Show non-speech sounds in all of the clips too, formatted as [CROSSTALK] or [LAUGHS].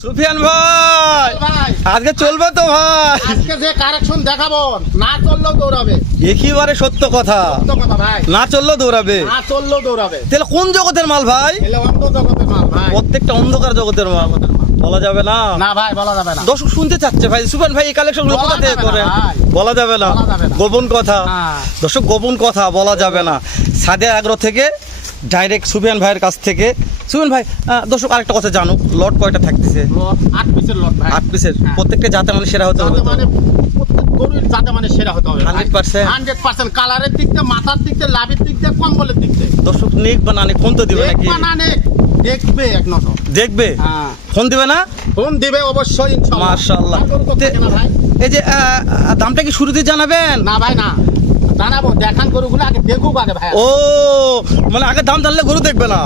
সুফিয়ান ভাই আজকে চলবে তো ভাই। আজকে যে কারেকশন দেখাবো না চললেও দৌড়াবে। একেবারে সত্য কথা। না চললেও দৌড়াবে। না চললেও দৌড়াবে। তাহলে কোন জগতের মাল ভাই? জগতের মাল ভাই। প্রত্যেকটা অন্ধকার জগতের মাল। বলা যাবে না। না ভাই বলা যাবে না। দর্শক শুনতে চাচ্ছে ভাই সুফিয়ান ভাই এই কালেকশনগুলো কোথা থেকে করেন? বলা যাবে না। গোপন কথা। হ্যাঁ। দর্শক গোপন কথা বলা যাবে না। সাদে আগ্রহ থেকে ডাইরেক্ট সুফিয়ান ভাইয়ের কাছ থেকে। সুফিয়ান ভাই দর্শক আরেকটা কথা জানো লট কয়টা থাকতেছে? আট পিসের লট ভাই। আট পিসের হ্যাঁ। প্রত্যেকটা যাতে মানে সেরা হতে হবে মানে প্রত্যেক গরুর যাতে মানে সেরা হতে হবে 100% হান্ড্রেড পার্সেন্ট। কালারের দিক দিয়ে মাথার দিক দিয়ে লাভের দিক দিয়ে কম্বলের দিক দর্শক নিক বা নানি ফোন তো দিবে নাকি দেখবা না দেখবে এক নজর। দেখবে? হ্যাঁ। ফোন দিবে না? ফোন দিবে অবশ্যই মাশাআল্লাহ থাকে এই যে দামটা কি শুরুতে জানাবেন? না ভাই না। জানাব দেখান গরুগুলো আগে দেখুক আগে ভাই ও মানে আগে দাম জানলে গরু দেখবে না?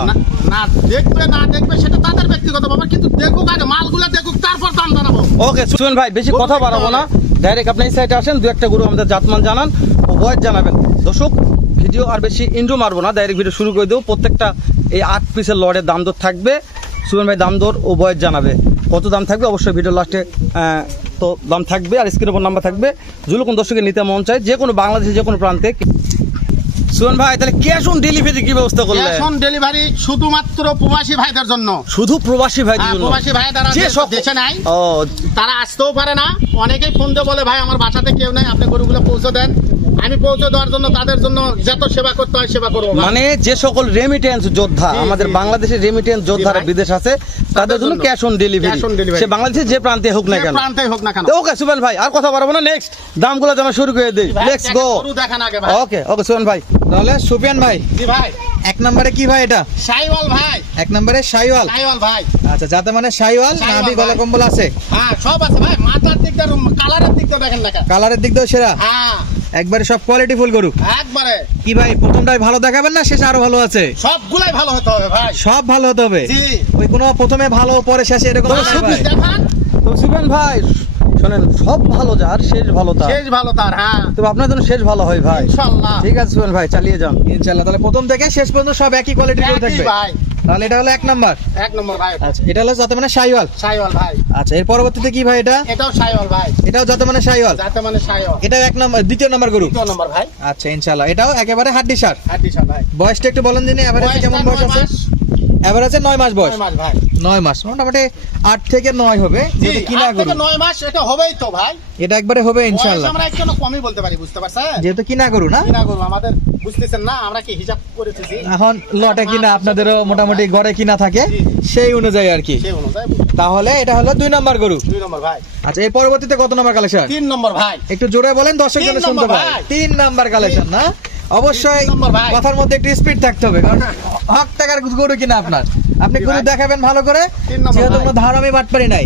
না- দেখবে না দেখবে সেটা তাদের ব্যক্তিগত ব্যাপার কিন্তু দেখুক আগে মালগুলো দেখুক তারপর দাম জানাব। ওকে সুমন ভাই বেশি কথা বাড়াবো না। ডাইরেক্ট আপনি সাইডে আসেন দু একটা গরু আমাদের জাতমান জানান ও বয়স জানাবেন। দর্শক ভিডিও আর বেশি ইন্ট্রো মারবো না ডাইরেক্ট ভিডিও শুরু করে দেবো। প্রত্যেকটা এই আট পিসের লড়ের দাম দর থাকবে। সুমন ভাই দাম দর ও বয়স জানাবে। কত দাম থাকবে? অবশ্যই ভিডিও লাস্টে তো দাম থাকবে আর স্ক্রিনের উপর নাম্বার থাকবে। কোনো দর্শকের নিতে মন চায় যে কোনো বাংলাদেশের যে কোনো প্রান্তে। সুমন ভাই তাহলে ক্যাশ অন ডেলিভারি কি ব্যবস্থা করলে? ক্যাশ অন ডেলিভারি শুধুমাত্র প্রবাসী ভাইদের জন্য। শুধু প্রবাসী ভাই জন্য। প্রবাসী ভাই যারা সক- দেশে নাই ও। তারা আসতেও পারে না। অনেকেই ফোন দিয়ে বলে ভাই আমার বাসাতে কেউ নাই আপনি গরুগুলো পৌঁছে দেন। আমি পৌঁছে দেওয়ার জন্য তাদের জন্য যত সেবা করতে হয় সেবা করব মানে যে সকল রেমিটেন্স যোদ্ধা আমাদের বাংলাদেশের রেমিটেন্স যোদ্ধারা বিদেশ আছে তাদের জন্য ক্যাশ অন ডেলিভারি। সে বাংলাদেশের যে প্রান্তে হোক না কেন। প্রান্তেই হোক না কেন। ওকে সুবেন ভাই আর কথা পারব না নেক্সট দামগুলো জানা শুরু করে দেই। লেটস গো ওকে ওকে সুবেন ভাই। তাহলে সুফিয়ান ভাই জি ভাই। এক নম্বরে কি ভাই এটা? সাইওয়াল ভাই। এক নম্বরে সাইওয়াল সাইওয়াল ভাই। আচ্ছা যাতে মানে সাইওয়াল সাইওয়াল নাভি গলা কম্বল আছে। হ্যাঁ সব আছে ভাই। মাথার দিক দিয়ে কালারের দিক দিয়ে দেখেন না কালারের দিক দিয়েও সেরা। হ্যাঁ। একবারে সব কোয়ালিটি ফুল গরু। একবারে। কি ভাই প্রথমটাই ভালো দেখাবেন না শেষ আরও ভালো আছে? সবগুলাই ভালো হতে হবে ভাই। সব ভালো হতে হবে? জি। ওই কোনো প্রথমে ভালো পরে শেষে এরকম সুফি- ভাই। দেখান। তো সুবেন ভাই শোনেন সব ভালো যার শেষ ভালো তার। শেষ ভালো তার হ্যাঁ। তবে আপনার জন্য শেষ ভালো হয় ভাই। ইনশাআল্লাহ ঠিক আছে সুবেন ভাই চালিয়ে যান। ইনশাআল্লাহ তাহলে প্রথম থেকে শেষ পর্যন্ত সব একই কোয়ালিটির গরু থাকবে। ভাই। তাহলে এটা হলো এক নাম্বার। এক নম্বর ভাই আচ্ছা এটা হলো যাতে মানে সাইওয়াল সাইওয়াল ভাই। আচ্ছা এর পরবর্তীতে কি ভাই এটা? এটাও সাইওয়াল ভাই। এটাও যাতে মানে সাইওয়াল যাতে মানে সাইওয়াল এটাও এক নম্বর দ্বিতীয় নম্বর গরু? দ্বিতীয় নম্বর ভাই। আচ্ছা ইনশাআল্লাহ। এটাও একেবারে হাড্ডি সার। হাড্ডিসা ভাই। বয়সটা একটু বলেন দিনে এবারে কেমন বয়স আছে? এভারেজে নয় মাস বয়স। নয় মাস ভাই। নয় মাস মোটামুটি আট থেকে নয় হবে জি, যেটা কিনা গরু থেকে নয় মাস এটা হবেই তো ভাই। এটা একবারে হবে ইনশাআল্লাহ আমরা একটু কমই বলতে পারি বুঝতে পারছেন? যেহেতু কিনা গরু না? কিনা করব আমাদের বুঝতেছেন না আমরা কি হিসাব করেছি? এখন লটে কিনা আপনাদেরও মোটামুটি গড়ে কিনা থাকে সেই অনুযায়ী আর কি। সেই অনুযায়ী তাহলে এটা হলো দুই নম্বর গরু। দুই নম্বর ভাই। আচ্ছা এর পরবর্তীতে কত নম্বর কালেকশন তিন নম্বর ভাই। একটু জোরে বলেন দর্শক শুনতে। তিন নাম্বার কালেকশন না? অবশ্যই। কথার মধ্যে একটু স্পিড থাকতে হবে কারণ হক টাকার গরু কিনা আপনার। আপনি গরু দেখাবেন ভালো করে যেহেতু। কোনো ধারামি বাটপারি নাই।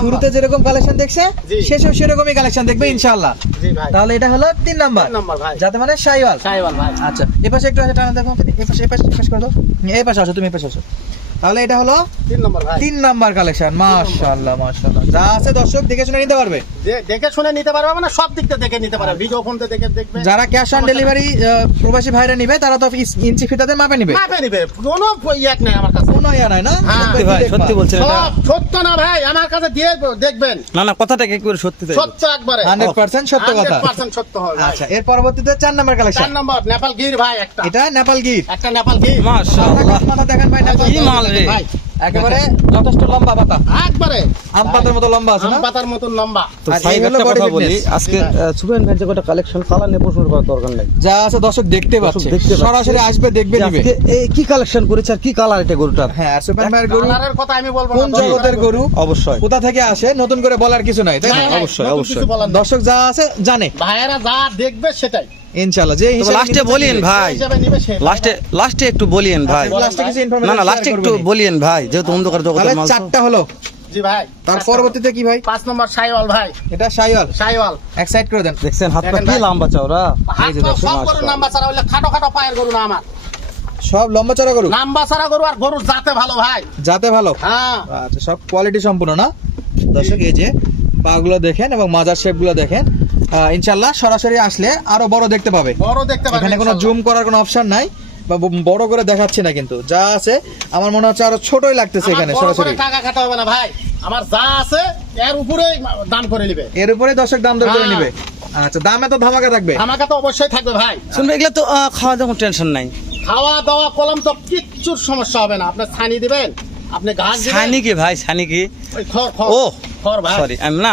শুরুতে যেরকম কালেকশন দেখছে। শেষেও সেরকমই কালেকশন দেখবে ইনশাআল্লাহ। তাহলে এটা হলো তিন নাম্বার। যাতে মানে ভাই। আচ্ছা এপাশে একটু আছে টানা দেখো। এপাশে এপাশে এই পাশে এই পাশে করে দাও। এপাশে আসো তুমি এপাশে পাশে আসো। তাহলে এটা হলো তিন নম্বর ভাই। তিন নাম্বার কালেকশন মাশাআল্লাহ মাশাআল্লাহ। যা আছে দর্শক দেখে শুনে নিতে পারবে। দেখে শুনে নিতে পারবে মানে সব দিক থেকে দেখে নিতে পারবে। ভিডিও ফোন দেখে দেখবে। যারা ক্যাশ অন ডেলিভারি প্রবাসী ভাইরা নিবে তারা তো ইঞ্চি ফিতাতে মাপে নিবে। মাপে নিবে। কোনো ইয়াক নাই আমার কাছে। কোনো নাই না? হ্যাঁ। সত্যি ভাই সত্যি বলছেন এটা। সত্য না ভাই আমার কাছে দিয়ে দেখবেন। না না কথাটা কি করে সত্যি সত্য একবারে। সত্য কথা। 100% সত্য আচ্ছা এর পরবর্তীতে চার নাম্বার কালেকশন চার নম্বর নেপাল গির ভাই একটা। এটা নেপাল গির। একটা নেপাল গির। মাশাআল্লাহ। দেখেন ভাই নেপাল কি মাল রে? ভাই একেবারে যথেষ্ট লম্বা পাতা। একবারে। আম পাতার মতো লম্বা আছে না? পাতার মতন লম্বা। তো আর সাহেব এই হলো একটা body কথা বলি আজকে সুবেন ভাই যে কটা কালেকশন কালার নিয়ে প্রশ্ন করার দরকার নেই। যা আছে দর্শক দেখতে পাচ্ছে। সরাসরি আসবে দেখবে নিবে। এই কি কালেকশন করেছে আর কি কালার এটা গরুটার? হ্যাঁ আর সুপার ভাইয়ের গরু কালারের কথা আমি বলব কোন জগতের গরু? অবশ্যই। কোথা থেকে আসে? নতুন করে বলার কিছু নাই তাই না? অবশ্যই, অবশ্যই। দর্শক যা আছে জানে। ভাইয়েরা যা দেখবে সেটাই। ইনশাআল্লাহ যে লাস্টে বলিয়েন ভাই। সেই হিসাবে নিবে সে। লাস্টে লাস্টে একটু বলিয়েন ভাই। আচ্ছা, লাস্টে কিছু না না লাস্টে একটু বলিয়েন ভাই যেহেতু অন্ধকার জগতের মাল চারটা হলো। জি ভাই। তার পরবর্তীতে কি ভাই? পাঁচ নম্বর সাইওয়াল ভাই। এটা সাইওয়াল সাইওয়াল এক সাইড করে দেন। দেখছেন হাত পা কি লম্বা চওড়া? হাত পা সব ছাড়া খাটো খাটো পায়ের গরু না আমার। সব লম্বা চড়া গরু? নাম্বা ছাড়া গরু আর গরুর জাতে ভালো ভাই। যাতে ভালো? হ্যাঁ। আচ্ছা সব কোয়ালিটি সম্পূর্ণ না? দর্শক এই যে পাগুলো দেখেন এবং মাজার শেপগুলো দেখেন। ইনশাল্লাহ সরাসরি আসলে আরও বড় দেখতে পাবে। বড় দেখতে পাবে এখানে কোনো জুম করার কোনো অপশন নাই বা বড় করে দেখাচ্ছি না কিন্তু। যা আছে আমার মনে হচ্ছে আরও ছোটই লাগতেছে এখানে সরাসরি। টাকা খাটা হবে না ভাই। আমার যা আছে এর উপরে দাম করে নিবে। এর উপরে দর্শক দাম দর করে হ্যাঁ। নিবে। আচ্ছা দামে তো ধামাকা থাকবে। আমাকে তো অবশ্যই থাকবে ভাই। শুনবে এগুলো তো খাওয়া দাওয়া টেনশন নাই। খাওয়া দাওয়া কলম তো কিচ্ছুর সমস্যা হবে না। আপনি ছানি দিবেন আপনি ঘাস ছানি কি ভাই ছানি কি ও ভাই। সরি আমি না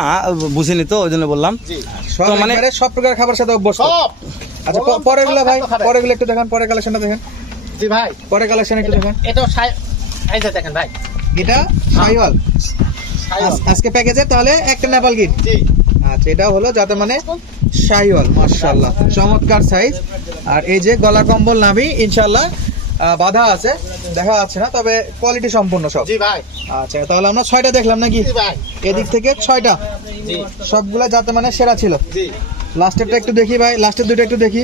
বুঝিনি তো ওই জন্য বললাম। তো মানে- সব প্রকার খাবার সাথে অভ্যস্ত। আচ্ছা পরে গুলো ভাই পরে গুলো একটু দেখান পরে কালেকশনটা দেখেন। জি ভাই। পরে কালেকশন একটু দেখেন। এটা এই যে দেখেন ভাই। এটা সাইওয়াল। আজকে প্যাকেজে তাহলে একটা নেপাল গিট জি। আচ্ছা এটা হলো যাতে মানে শাহিওয়াল মাশাআল্লাহ। চমৎকার সাইজ আর এই যে গলা কম্বল নাভি ইনশাআল্লাহ আহ, বাধা আছে দেখা যাচ্ছে না তবে কোয়ালিটি সম্পূর্ণ সব। জি ভাই। আচ্ছা তাহলে আমরা ছয়টা দেখলাম নাকি? এদিক থেকে ছয়টা। জি। সবগুলা যাতে মানে সেরা ছিল। লাস্টেরটা একটু দেখি ভাই লাস্টের দুটো একটু দেখি।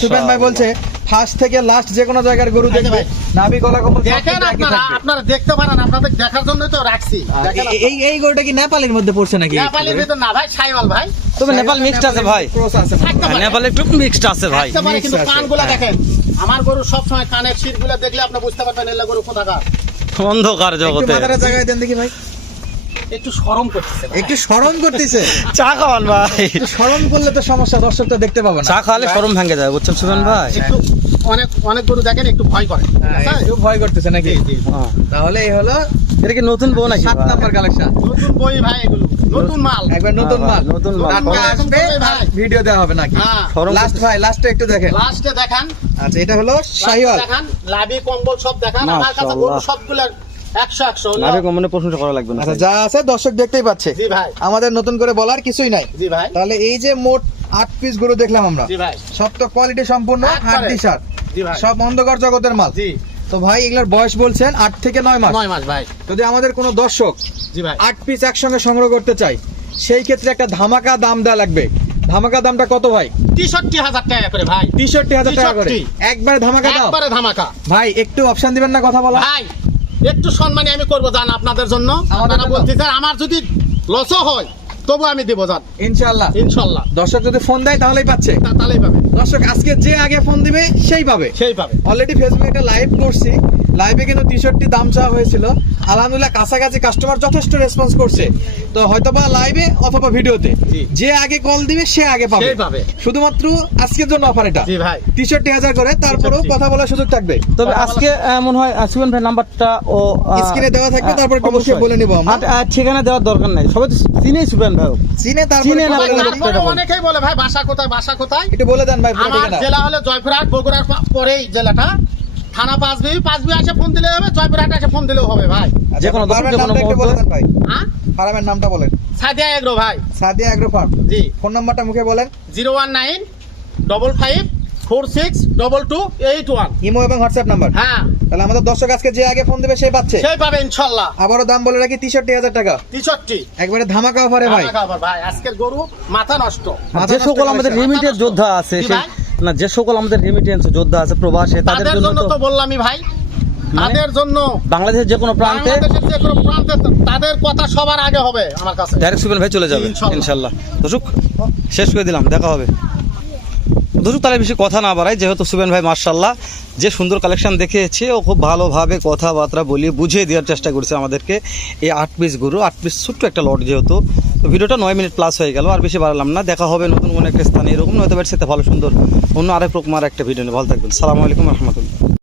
সুপেন ভাই বলছে ফার্স্ট থেকে লাস্ট যে কোনো জায়গার গরু আচ্ছা দেখবে ভাই। নাভি গলা কম্বল দেখেন আপনারা আপনারা দেখতে পারেন আপনাদের দেখার জন্যই তো রাখছি। এ- এই এই গরুটা কি নেপালের মধ্যে পড়ছে নাকি? নেপালের ভিতর না ভাই সাইওয়াল ভাই। তবে নেপাল মিক্সড আছে ভাই। ক্রস আছে। নেপাল একটু মিক্সড আছে ভাই। কিন্তু কানগুলা। দেখেন। আমার গরু সবসময় কানের শিরগুলা দেখলে আপনি বুঝতে পারবেন এলা গরু কোথাকার। অন্ধকার একটু জগতে মাথাটা জায়গায় দেন দেখি ভাই। একটু সরম করতেছে একটু শরম করতেছে? [LAUGHS] চা খাওয়ান ভাই। একটু শরম করলে তো সমস্যা দর্শক তো দেখতে পাবে না। চা খাওয়ালে সরম ভেঙে যায় বুঝছেন সুজন ভাই? একটু অনেক অনেক গরু দেখেন একটু ভয় করে। হ্যাঁ, আচ্ছা, একটু ভয় করতেছে নাকি। হ্যাঁ। তাহলে এই হলো এটা কি নতুন বউ নাকি? সাত নাম্বার কালেকশন নতুন বই ভাই এগুলো। নতুন মাল। একবার নতুন হ্যাঁ, মাল। নতুন মাল। টাটকা আসবে ভাই। ভিডিও দেওয়া হবে নাকি? হ্যাঁ। লাস্ট ভাই লাস্টে একটু দেখেন। লাস্টে দেখান। আচ্ছা এটা হলো শাহিওয়াল। দেখান লাভি কম্বল সব দেখান। আমার কাছে গরু সবগুলো একশো একশো হলো। নারী করা লাগবে না আচ্ছা যা আছে দর্শক দেখতেই পাচ্ছে। আমাদের নতুন করে বলার কিছুই নাই। তাহলে এই যে মোট আট পিস গরু দেখলাম আমরা। সব তো কোয়ালিটি সম্পূর্ণ। T shirt. সব অন্ধকার জগতের মাল। জি। তো ভাই এগুলার বয়স বলছেন আট থেকে নয় মাস। নয় মাস ভাই। যদি আমাদের কোনো দর্শক জি ভাই। আট পিস একসঙ্গে সংগ্রহ করতে চাই সেই ক্ষেত্রে একটা ধামাকা দাম দেওয়া লাগবে। ধামাকা দামটা কত ভাই? তেষট্টি হাজার টাকা করে ভাই। তেষট্টি হাজার টাকা করে। 63 একবার ধামাকা দাও। একবারে ধামাকা। ভাই একটু অপশন দিবেন না কথা বলা ভাই একটু সম্মানী আমি করব জান আপনাদের জন্য। আপনারা? বলতেছেন আমার যদি লসও হয় তবু আমি দেবো যান ইনশাল্লাহ ইনশাল্লাহ দর্শক যদি ফোন দেয় তাহলেই পাচ্ছে। তা- তাহলেই পাবে। দর্শক আজকে যে আগে ফোন দিবে সেই পাবে। সেই পাবে। অলরেডি ফেসবুকে একটা লাইভ করছি। লাইভে কিন্তু টি শার্টটি দাম চাওয়া হয়েছিল। আলহামদুলিল্লাহ কাছাকাছি কাস্টমার যথেষ্ট রেসপন্স করছে। তো হয়তোবা লাইভে অথবা ভিডিওতে যে আগে কল দিবে সে আগে পাবে। শুধুমাত্র আজকের জন্য অফার এটা। জি ভাই। টি শার্টটি হাজার করে তারপরেও কথা বলার সুযোগ থাকবে। তবে আজকে মনে হয় আহ, সুবেন ভাই নাম্বারটা ও স্ক্রিনে দেওয়া থাকবে, তারপর অবশ্যই। বলে নিবো আমরা। আর, ঠিকানা দেওয়ার দরকার নাই। সবাই তো চিনেই সুবেন ভাই চিনে তারপরে চিনে না অনেকেই বলে ভাই বাসা কোথায়? বাসা কোথায়? একটু বলে দেন ভাই ঠিকানা। জেলা হলো জয়পুরহাট বগুড়ার পরেই জেলাটা। থানা পাঁচবি পাঁচবি আসে ফোন দিলে হবে জয়পুরহাট আসে ফোন দিলেও হবে ভাই। আচ্ছা, যে কোনো দর্শক, যে কোনো মুহূর্তে। ভাই। হ্যাঁ? ফার্মের নামটা বলেন। সাদিয়া এগ্রো ভাই। Sadia agro farm. জি। ফোন নাম্বারটা মুখে বলেন। Zero one nine double five four six double two eight one. Imo এবং হোয়াটসঅ্যাপ নাম্বার। হ্যাঁ। তাহলে আমাদের দর্শক আজকে যে আগে ফোন দেবে সে পাচ্ছে। সেই পাবে ইনশাল্লাহ। আবারও দাম বলে রাখি তেষট্টি হাজার টাকা। তেষট্টি। একবারে ধামাকা অফারে ভাই। ভাই। আজকের গরু মাথা নষ্ট। যে সকল আমাদের করেছে। যোদ্ধা আছে সেই? না যে সকল আমাদের রেমিটেন্স যোদ্ধা আছে প্রবাসে তাদের জন্য তো বললামই ভাই মানে? তাদের জন্য বাংলাদেশের যে কোনো প্রান্তে যে কোনো প্রান্তে তাদের কথা সবার আগে হবে আমার কাছে ডাইরেক্ট সুবেন ভাই চলে যাবে। ইনশাল্লাহ দর্শক শেষ করে দিলাম দেখা হবে দর্শক তাহলে বেশি কথা না বাড়াই যেহেতু সুবেন ভাই মার্শাল্লাহ যে সুন্দর কালেকশন দেখিয়েছে ও খুব ভালোভাবে কথাবার্তা বলিয়ে বুঝিয়ে দেওয়ার চেষ্টা করছে আমাদেরকে এই আট পিস গরু আট পিস ছোট্ট একটা লট যেহেতু তো ভিডিওটা নয় মিনিট প্লাস হয়ে গেল, আর বেশি বাড়ালাম না। দেখা হবে নতুন কোনো একটা স্থানে এরকম, নয়তো বাড়ির সাথে ভালো সুন্দর অন্য আরেক রকম আর একটা ভিডিও নিয়ে। ভালো থাকবেন। সালামু আলাইকুম রহমতুল্লাহ।